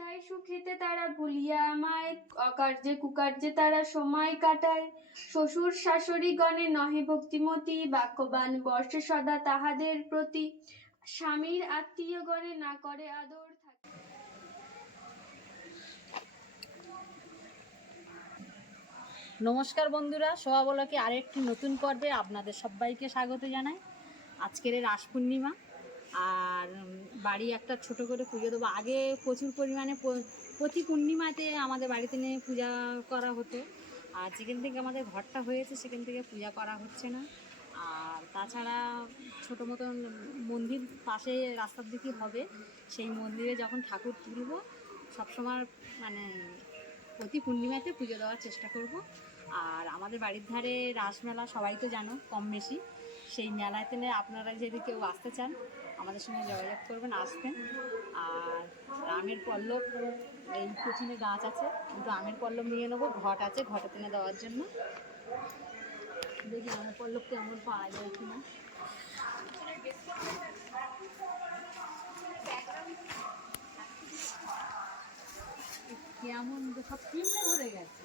বৃথায় সুখেতে তারা ভুলিয়া আমায়, অকার্যে কুকার্যে তারা সময় কাটায়। শ্বশুর শাশুড়ি গণে নহে ভক্তিমতী বাক্যবান বর্ষে সদা তাহাদের প্রতি। স্বামীর আত্মীয় গণে না করে আদর নমস্কার বন্ধুরা সোয়াবলাকে আরেকটি নতুন পর্বে আপনাদের সবাইকে স্বাগত জানাই। আজকের রাস পূর্ণিমা। আর বাড়ি একটা ছোট করে পুজো দেবো। আগে প্রচুর পরিমাণে প্রতি পূর্ণিমাতে আমাদের বাড়িতে নিয়ে পূজা করা হতো। আর যেখান থেকে আমাদের ঘরটা হয়েছে, সেখান থেকে পূজা করা হচ্ছে না। আর তাছাড়া ছোটো মতন মন্দির পাশে রাস্তার দিকে হবে। সেই মন্দিরে যখন ঠাকুর তুলব, সবসময় মানে প্রতি পূর্ণিমাতে পুজো দেওয়ার চেষ্টা করব। আর আমাদের বাড়ির ধারে রাসমেলা সবাই তো জানো, কম বেশি। সেই মেলাতে আপনারা যদি কেউ আসতে চান আমাদের সঙ্গে যোগাযোগ করবেন, আসবেন। আর আমের পল্লব, এই পেছনে গাছ আছে, কিন্তু আমের পল্লব নিয়ে নেব, ঘট আছে, ঘটে টেনে দেওয়ার জন্য। দেখি আমের পল্লব কেমন পাওয়া যায় কিনা। কেমন সব পিমড়ে ধরে গেছে।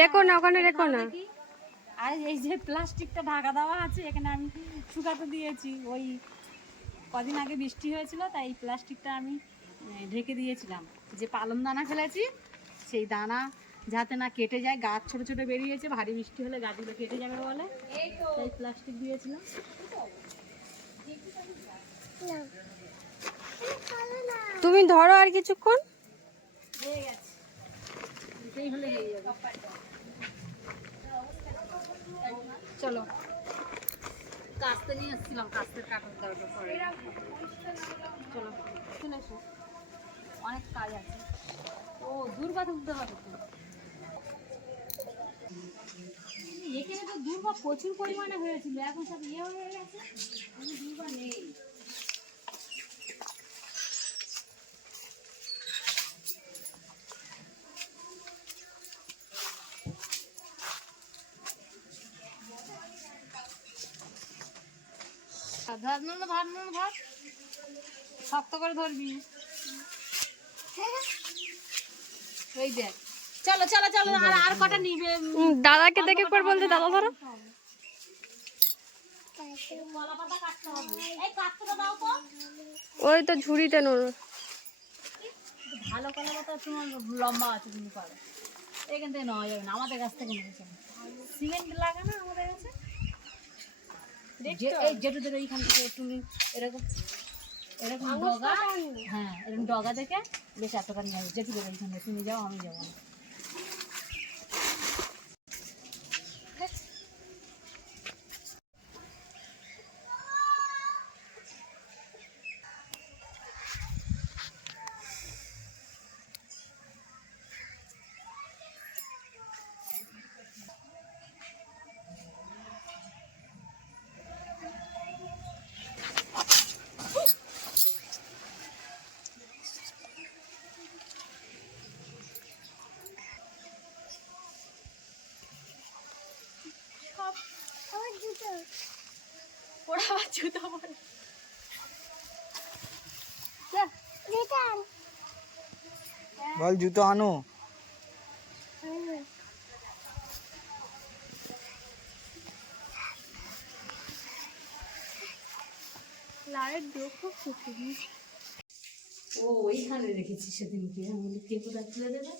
রেখো না, ওখানে রেখো না। আর এই যে প্লাস্টিকটা ঢাকা দেওয়া আছে এখানে আমি শুকাতে দিয়েছি। ওই কদিন আগে বৃষ্টি হয়েছিল তাই এই প্লাস্টিকটা আমি ঢেকে দিয়েছিলাম। যে পালন দানা ফেলেছি সেই দানা যাতে না কেটে যায় গাছ ছোট ছোট বেরিয়েছে ভারী বৃষ্টি হলে গাছগুলো কেটে যাবে বলে। তাই প্লাস্টিক দিয়েছিলাম। তুমি ধরো আর কিছুক্ষণ। হয়ে গেছে এটাই হলে হয়ে যাবে চলো। কাস্তে নিয়ে এসেছিলাম, কাস্তের কাঠের দরকার পড়ে চলো এসো। অনেক কাজ আছে। ও দুর্বা তুলতে হবে তো। এখানে তো দুর্বা প্রচুর পরিমাণে হয়েছিল। এখন সব ইয়ে হয়ে গেছে। দুর্বা নেই। ধর না ধর না ধর শক্ত করে ধরবি। এই দেখ। চলো চলো চলো আর আর কটা নিবে? দাদাকে দেখে একবার বলতে দাদা ধরো। ওই তো ঝুড়িতে নোড়ো। ভালো কলা পাতা তোমার লম্বা আছে তুমি পারো এখান থেকে নেওয়া যাবে না আমাদের কাছ থেকে নিয়েছে সিমেন্ট লাগে না আমাদের কাছে? যে- এই যেটু এইখান থেকে একটু এরকম এরকম ডগা হ্যাঁ এরকম ডগা দেখে বেশ এতখানি যেটু ধরে এইখানে তুমি যাও আমি যাব। না ওরা আবার জুতো পরে বল জুতো আনো। খুব শুকিয়ে ও ওইখানে রেখেছি সেদিনকে। আমি কে কোথায় তুলে দেবে?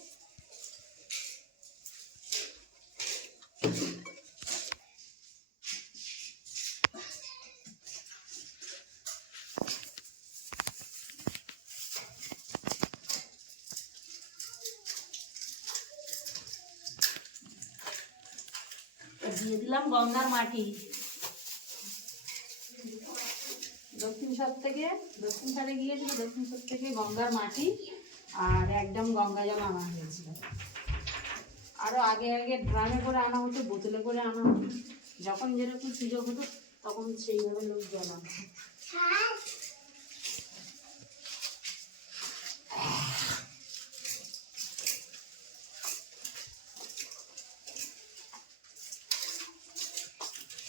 দিয়ে দিলাম গঙ্গার মাটি। দক্ষিণ সাত থেকে, দক্ষিণ সারে গিয়েছিল, দক্ষিণ সাত থেকে গঙ্গার মাটি, আর একদম গঙ্গা জল আনা হয়েছিল। আরও আগে আগে ড্রামে করে আনা হতো, বোতলে করে আনা হতো। যখন যেরকম সুযোগ হতো, তখন সেইভাবে লোক জ্বলানো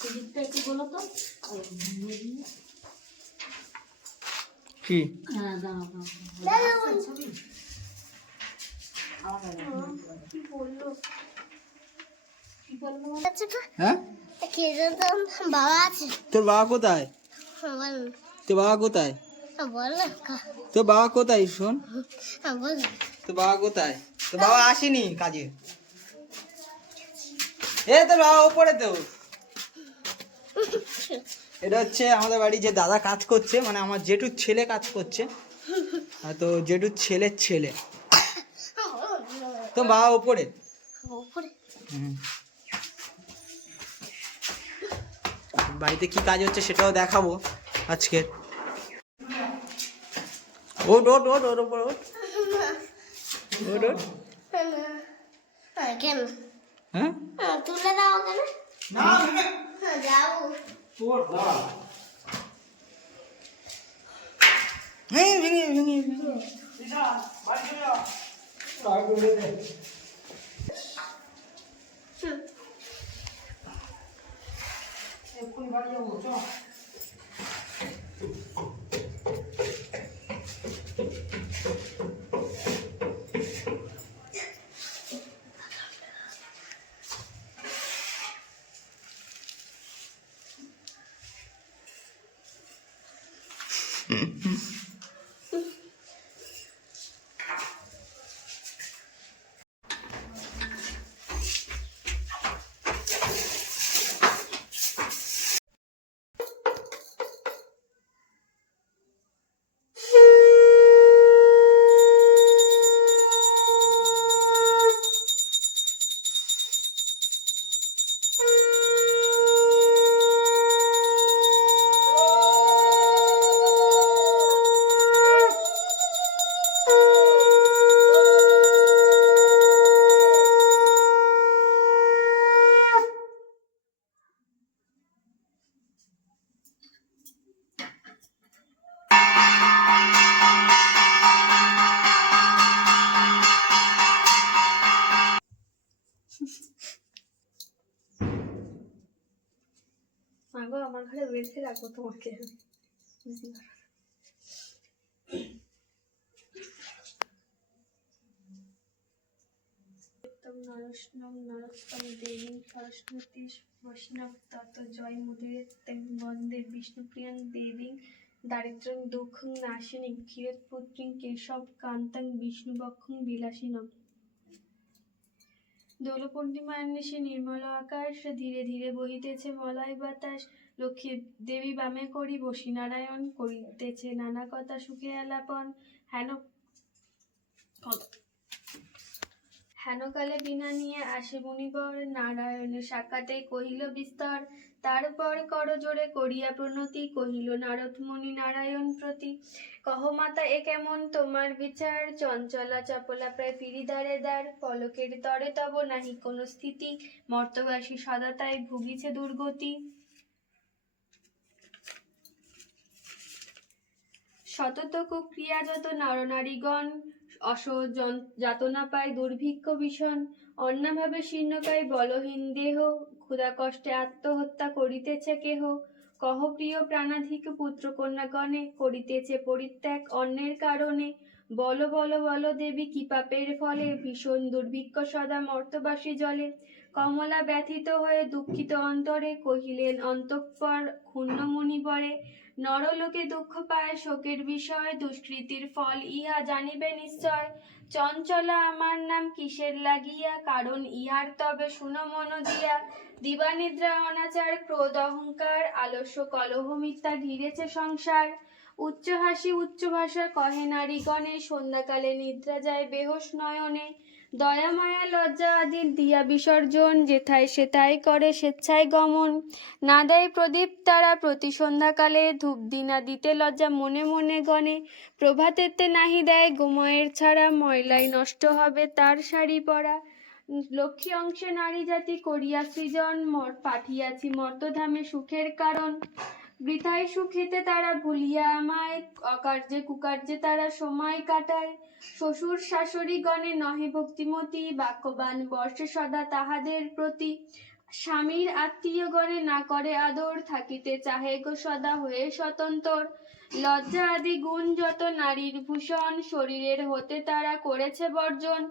সেদিকটা একটু বলো তো কি হ্যাঁ দাঁড়াও দাঁড়াও আচ্ছা, ছবি আমার কি বলল কি বলল হ্যাঁ বাবা আছে? তোর বাবা কোথায়? তোর বাবা কোথায়? বল তোর বাবা কোথায়? শোন। তোর বাবা কোথায়? তোর বাবা আসেনি কাজে। এ তোর বাবা ওপরে তো। এটা হচ্ছে আমাদের বাড়ি যে দাদা কাজ করছে মানে আমার জেঠুর ছেলে কাজ করছে। তো জেঠুর ছেলের ছেলে। তো বাবা ওপরে। হুম। বাড়িতে কি কাজ হচ্ছে সেটাও দেখাবো আজকে। ওট ওট ওট ওর ওপর ওট ওট ওট কেন? হ্যাঁ? তুলে দাও কেন 做家务。做啥？哎，别你，别你，别你，没事，没呀，没事，没事，哪个没事？是。哎，快点把衣服穿。বেঁধে রাখব তোমাকে। নরস্নম নরস্তম দেবী, সরস্বতী বৈষ্ণব তত জয় মুদিরে বন্দে বিষ্ণুপ্রিয়ং দেবী, দারিদ্র্যং দুঃখং নাশিনী, ক্ষীরোৎপুত্রী কেশব কান্তং বিষ্ণুবক্ষং বিলাসিনম। দোল পূর্ণিমার নিশে নির্মল আকাশ ধীরে ধীরে বহিতেছে মলয় বাতাস। লক্ষ্মী দেবী বামে করি বসি নারায়ণ করিতেছে নানা কথা সুখে আলাপন। হেন হেনকালে বিনা নিয়ে আসে মুনিবর নারায়ণের সাক্ষাতে কহিল, বিস্তর তারপর করজোড়ে করিয়া প্রণতি কহিল নারদ মুনি নারায়ণ প্রতি, কহ মাতা, এ কেমন তোমার বিচার? চঞ্চলা চপলা প্রায় পিড়ি দ্বারে, পলকের তরে তব নাহি কোনো স্থিতি, মর্তবাসী সদা তাই ভুগিছে দুর্গতি। শতত ক্রিয়া যত নরনারীগণ অস যাতনা পায় দুর্ভিক্ষ ভীষণ। অন্যভাবে শীর্ণকায় বলহীন দেহ ক্ষুধা কষ্টে আত্মহত্যা করিতেছে কেহ? কহ প্রিয় প্রাণাধিক পুত্র কন্যাগণে করিতেছে পরিত্যাগ অন্যের কারণে। বল বল বল দেবী, কি পাপের ফলে? ভীষণ দুর্ভিক্ষ সদা মর্তবাসী জলে। কমলা ব্যথিত হয়ে দুঃখিত অন্তরে কহিলেন, অন্তঃপর ক্ষুণ্ণ মুনিবরে নরলোকে দুঃখ পায় শোকের বিষয়, দুষ্কৃতির ফল ইহা জানিবে নিশ্চয়। চঞ্চলা, আমার নাম কিসের লাগিয়া? কারণ ইহার তবে শুনো মন দিয়া। দিবানিদ্রা অনাচার, ক্রোধ অহংকার, আলস্য কলহ মিথ্যা ঘিরেছে সংসার। উচ্চ হাসি উচ্চ ভাষা কহে নারীগণে, সন্ধ্যাকালে নিদ্রা যায় বেহোশ নয়নে। দয়া, মায়া, লজ্জা আদি দিয়া বিসর্জন, যেথায় সেথায় করে স্বেচ্ছায় গমন। না দেয় প্রদীপ তারা প্রতি সন্ধ্যাকালে, ধূপ দিনা দিতে লজ্জা মনে মনে গণে। প্রভাতেতে নাহি দেয় গোময়ের ছাড়া ময়লাই নষ্ট হবে তার শাড়ি পরা। লক্ষ্মী অংশে নারী জাতি করিয়া সৃজন মর পাঠিয়াছি মর্তধামে সুখের কারণ। বৃথায় সুখেতে তারা ভুলিয়া আমায়, অকার্যে কুকার্যে তারা সময় কাটায়। শ্বশুর শাশুড়ি গণে নহে ভক্তিমতী, বাক্যবান বর্ষে সদা তাহাদের প্রতি। স্বামীর আত্মীয় গণে না করে আদর, থাকিতে চাহে গো সদা হয়ে স্বতন্ত্র লজ্জা আদি গুণ যত নারীর ভূষণ, শরীরের হতে তারা করেছে বর্জন।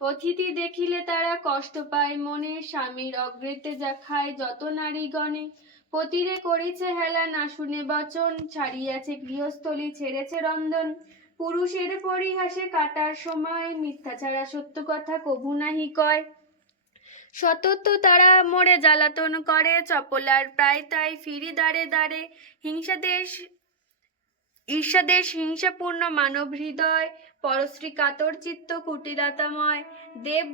অতিথি দেখিলে তারা কষ্ট পায় মনে, স্বামীর অগ্রেতে যা খায় যত নারীগণে। পতিরে করিছে হেলা না শুনে বচন, ছাড়িয়াছে গৃহস্থলী, ছেড়েছে রন্ধন। পুরুষের পরিহাসে কাটার সময় মিথ্যা ছাড়া সত্য কথা কভু নাহি কয়। সতত তারা মোড়ে জ্বালাতন করে, চপলার প্রায় তাই ফিরি দাঁড়ে দাঁড়ে হিংসা দেশ ঈর্ষাদেশ হিংসাপূর্ণ মানব হৃদয়, পরশ্রী কাতর চিত্ত কুটিলতাময়। দেব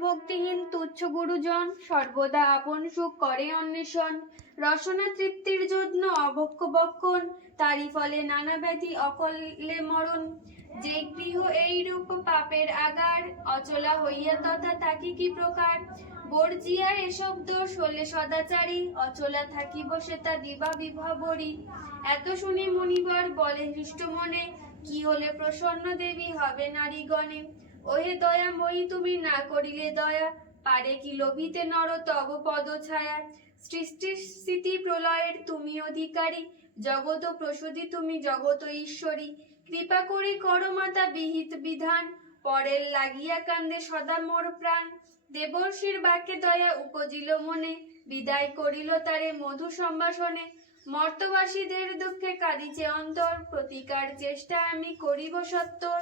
ভক্তিহীন তুচ্ছ গুরুজন সর্বদা আপন সুখ করে অন্বেষণ। রসনা তৃপ্তির জন্য অভক্ষ বক্ষণ, তারই ফলে নানা ব্যাধি অকলে মরণ। যে গৃহ এইরূপ পাপের আগার, অচলা হইয়া তথা তাকি কি প্রকার? বর্জিয়ার এসব দোষ হলে সদাচারী, অচলা থাকি বসে তা দিবা বিভাবরী। এত শুনি মুনিবর বলে হৃষ্ট মনে, কি হলে প্রসন্ন দেবী হবে নারীগণে? ওহে দয়া মই তুমি না করিলে দয়া, পারে কি লোভিতে নর তব পদ ছায়া সৃষ্টির স্থিতি প্রলয়ের তুমি অধিকারী জগত প্রসূতি তুমি জগত ঈশ্বরী। কৃপা করে করো মাতা বিহিত বিধান, পরের লাগিয়া কান্দে সদা মোর প্রাণ। দেবর্ষির বাক্যে দয়া উপজিল মনে, বিদায় করিল তারে মধু সম্ভাষণে। মর্তবাসীদের দুঃখে কাঁদিছে অন্তর, প্রতিকার চেষ্টা আমি করিব সত্তর।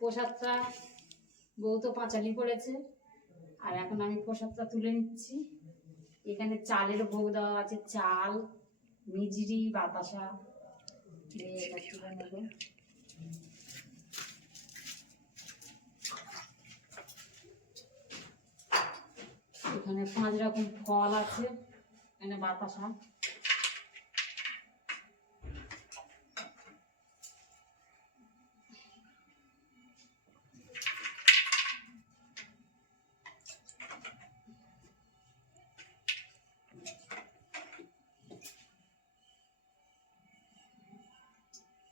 প্রসাদটা বউ তো পাঁচালি পড়েছে আর এখন আমি প্রসাদটা তুলে নিচ্ছি। এখানে চালের ভোগ দেওয়া আছে চাল মিজরি বাতাসা। এখানে পাঁচ রকম ফল আছে এখানে বাতাসা।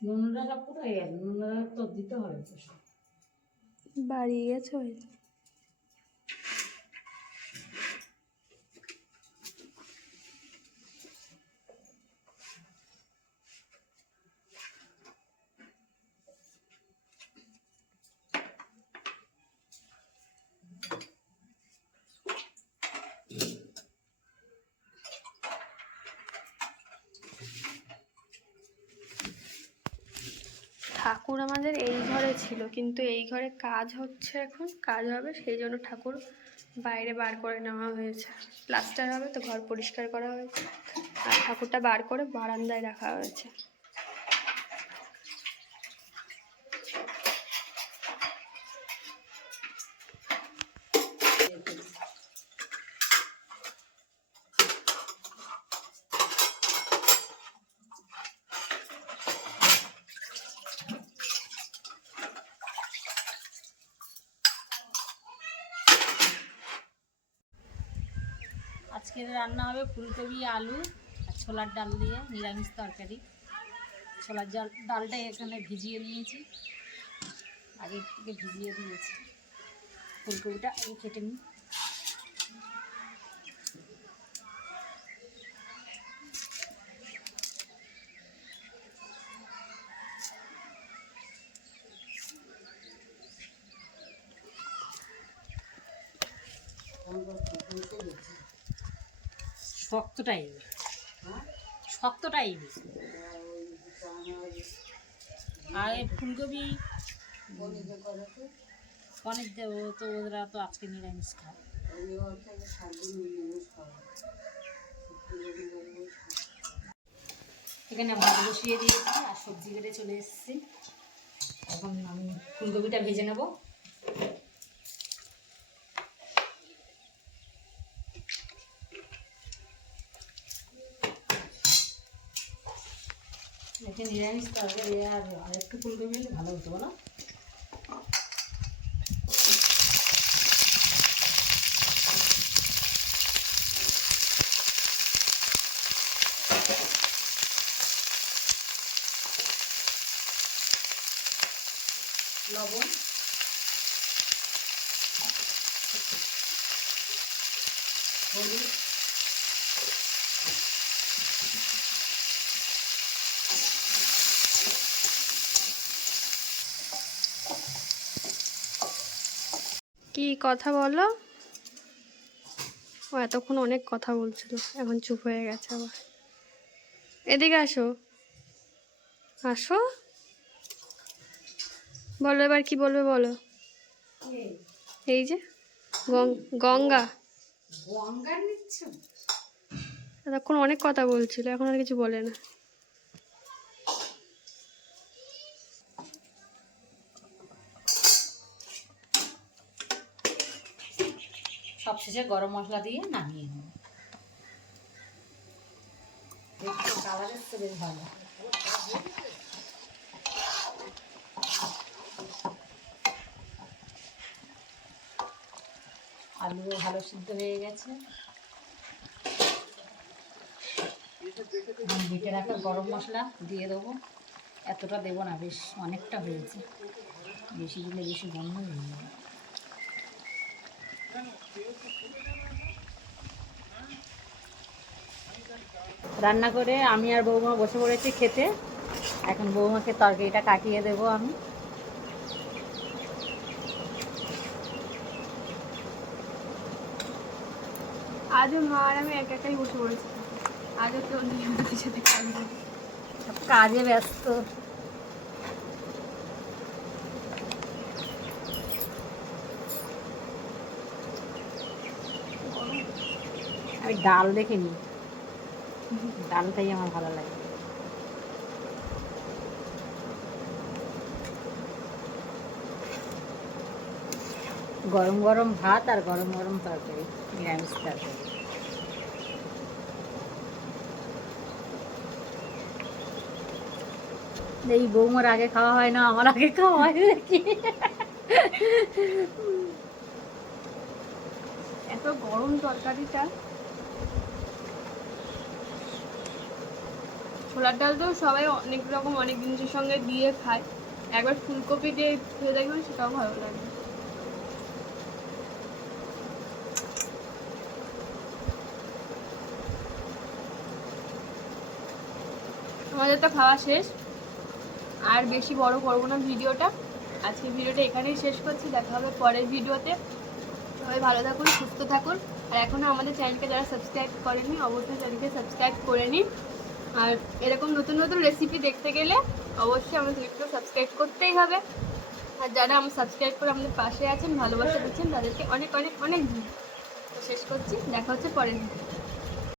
নুনরা সব কোথায় গেল নুনরা তো দিতে হবে বাড়ি গেছে হয়তো। ঠাকুর আমাদের এই ঘরে ছিল, কিন্তু এই ঘরে কাজ হচ্ছে এখন, কাজ হবে, সেই জন্য ঠাকুর বাইরে বার করে নেওয়া হয়েছে। প্লাস্টার হবে তো ঘর পরিষ্কার করা হয়েছে। আর ঠাকুরটা বার করে বারান্দায় রাখা হয়েছে। আজকে রান্না হবে ফুলকপি, আলু আর ছোলার ডাল দিয়ে নিরামিষ তরকারি। ছোলার জল, ডালটা এখানে ভিজিয়ে নিয়েছি। আগে থেকে ভিজিয়ে দিয়েছি। ফুলকপিটা আগে কেটে নিই। শক্ত টাইপের শক্ত টাইপের আর ফুলকপি পনির দেবো তো ওরা তো আজকে নিরামিষ খায়। এখানে ভাত বসিয়ে দিয়েছি আর সবজি কেটে চলে এসেছি। এখন আমি ফুলকপিটা ভেজে নেব। এখানে নিরামিষ তরকারি আর একটু ফুলকপি হলে ভালো হতো বলো? কি কথা বলো? ও এতক্ষণ অনেক কথা বলছিল এখন চুপ হয়ে গেছে আবার। এদিকে আসো। আসো? বলো এবার কি বলবে বলো? এই যে গঙ্গা। গঙ্গার নিচ্ছ? এতক্ষণ অনেক কথা বলছিল এখন আর কিছু বলে না। সবশেষে গরম মশলা দিয়ে নামিয়ে নেব। দেখতে কালার বেশ ভালো। আলুও ভালো সিদ্ধ হয়ে গেছে। বেটে রাখা গরম মশলা দিয়ে দেবো। এতটা দেবো না, বেশ অনেকটা হয়েছে। বেশি দিলে বেশি গন্ধ হয়ে যাবে। রান্না করে আমি আর বৌমা বসে পড়েছি খেতে। এখন বৌমাকে তরকারিটা কাটিয়ে দেবো আমি। আজও মা আর আমি একা একাই বসে পড়েছি। আজও কেউ সব কাজে ব্যস্ত। আমি ডাল দেখিনি ডালটাই আমার ভালো লাগে। গরম গরম ভাত আর গরম গরম তরকারি, নিরামিষ তরকারি। এই বৌমার আগে খাওয়া হয় না, আমার আগে খাওয়া হয় নাকি? এত গরম তরকারিটা। ছোলার ডাল তো সবাই অনেক রকম, অনেক জিনিসের সঙ্গে দিয়ে খায়। একবার ফুলকপি দিয়ে খেয়ে দেখবেন, সেটাও ভালো লাগে। আমাদের তো খাওয়া শেষ। আর বেশি বড় করব না ভিডিওটা। আজকে ভিডিওটা এখানেই শেষ করছি, দেখা হবে পরের ভিডিওতে। সবাই ভালো থাকুন, সুস্থ থাকুন। আর এখনও আমাদের চ্যানেলকে যারা সাবস্ক্রাইব করেনি অবশ্যই চ্যানেলকে সাবস্ক্রাইব করে নিন। আর এরকম নতুন নতুন রেসিপি দেখতে গেলে অবশ্যই আমাদের একটু সাবস্ক্রাইব করতেই হবে। আর যারা আমার সাবস্ক্রাইব করে আমাদের পাশে আছেন, ভালোবাসা দিচ্ছেন, তাদেরকে অনেক অনেক অনেক শেষ করছি, দেখা হচ্ছে পরের